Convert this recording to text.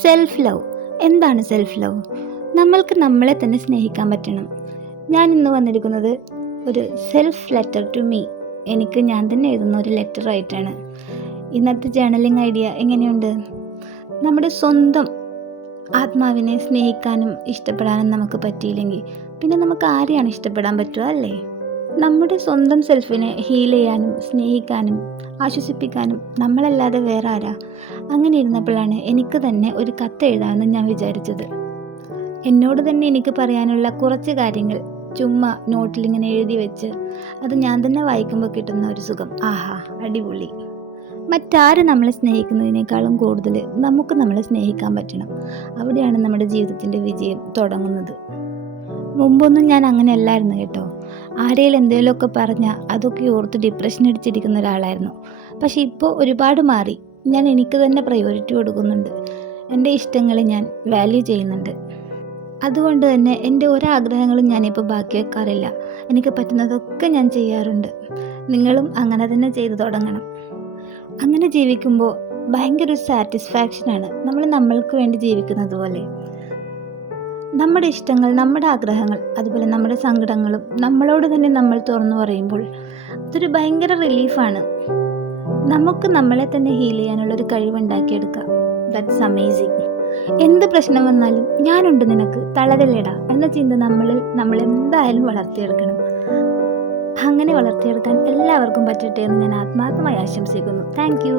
Self love. എന്താണ് self love? നമ്മൾക്ക് നമ്മളെ തന്നെ സ്നേഹിക്കാൻ പറ്റണം. ഞാൻ ഇന്ന് വന്നിരിക്കുന്നത് ഒരു സെൽഫ് ലെറ്റർ ടു മീ, എനിക്ക് ഞാൻ തന്നെ എഴുതുന്ന ഒരു ലെറ്റർ ആയിട്ടാണ്. ഇന്നത്തെ ജേർണലിംഗ് ഐഡിയ എങ്ങനെയുണ്ട്? നമ്മുടെ സ്വന്തം ആത്മാവിനെ സ്നേഹിക്കാനും ഇഷ്ടപ്പെടാനും നമുക്ക് പറ്റിയില്ലെങ്കിൽ പിന്നെ നമുക്ക് ആരെയാണ് ഇഷ്ടപ്പെടാൻ പറ്റുക, അല്ലേ? നമ്മുടെ സ്വന്തം സെൽഫിനെ ഹീൽ ചെയ്യാനും സ്നേഹിക്കാനും ആശ്വസിപ്പിക്കാനും നമ്മളല്ലാതെ വേറെ ആരാ? അങ്ങനെ ഇരുന്നപ്പോഴാണ് എനിക്ക് തന്നെ ഒരു കത്ത് എഴുതാമെന്ന് ഞാൻ വിചാരിച്ചത്. എന്നോട് തന്നെ എനിക്ക് പറയാനുള്ള കുറച്ച് കാര്യങ്ങൾ ചുമ്മാ നോട്ടിലിങ്ങനെ എഴുതി വെച്ച് അത് ഞാൻ തന്നെ വായിക്കുമ്പോൾ കിട്ടുന്ന ഒരു സുഖം, ആഹാ, അടിപൊളി. മറ്റാരും നമ്മളെ സ്നേഹിക്കുന്നതിനേക്കാളും കൂടുതൽ നമുക്ക് നമ്മളെ സ്നേഹിക്കാൻ പറ്റണം. അവിടെയാണ് നമ്മുടെ ജീവിതത്തിൻ്റെ വിജയം തുടങ്ങുന്നത്. മുമ്പൊന്നും ഞാൻ അങ്ങനെ അല്ലായിരുന്നു കേട്ടോ. ആരെയും എന്തെങ്കിലുമൊക്കെ പറഞ്ഞാൽ അതൊക്കെ ഓർത്ത് ഡിപ്രഷൻ അടിച്ചിരിക്കുന്ന ഒരാളായിരുന്നു. പക്ഷേ ഇപ്പോൾ ഒരുപാട് മാറി. ഞാൻ എനിക്ക് തന്നെ പ്രയോറിറ്റി കൊടുക്കുന്നുണ്ട്. എൻ്റെ ഇഷ്ടങ്ങളെ ഞാൻ വാല്യൂ ചെയ്യുന്നുണ്ട്. അതുകൊണ്ട് തന്നെ എൻ്റെ ഒരാഗ്രഹങ്ങളും ഞാനിപ്പോൾ ബാക്കി വെക്കാറില്ല. എനിക്ക് പറ്റുന്നതൊക്കെ ഞാൻ ചെയ്യാറുണ്ട്. നിങ്ങളും അങ്ങനെ തന്നെ ചെയ്തു തുടങ്ങണം. അങ്ങനെ ജീവിക്കുമ്പോൾ ഭയങ്കര ഒരു സാറ്റിസ്ഫാക്ഷനാണ്. നമ്മൾക്ക് വേണ്ടി ജീവിക്കുന്നത് പോലെ. നമ്മുടെ ഇഷ്ടങ്ങൾ, നമ്മുടെ ആഗ്രഹങ്ങൾ, അതുപോലെ നമ്മുടെ സങ്കടങ്ങളും നമ്മളോട് തന്നെ നമ്മൾ തുറന്നു പറയുമ്പോൾ അതൊരു ഭയങ്കര റിലീഫാണ്. നമുക്ക് നമ്മളെ തന്നെ ഹീൽ ചെയ്യാനുള്ളൊരു കഴിവുണ്ടാക്കിയെടുക്കാം. That's amazing. എന്ത് പ്രശ്നം വന്നാലും ഞാനുണ്ട് നിനക്ക്, തളരല്ലേടാ എന്ന ചിന്ത നമ്മൾ എന്തായാലും വളർത്തിയെടുക്കണം. അങ്ങനെ വളർത്തിയെടുക്കാൻ എല്ലാവർക്കും പറ്റട്ടെ എന്ന് ഞാൻ ആത്മാർത്ഥമായി ആശംസിക്കുന്നു. Thank you.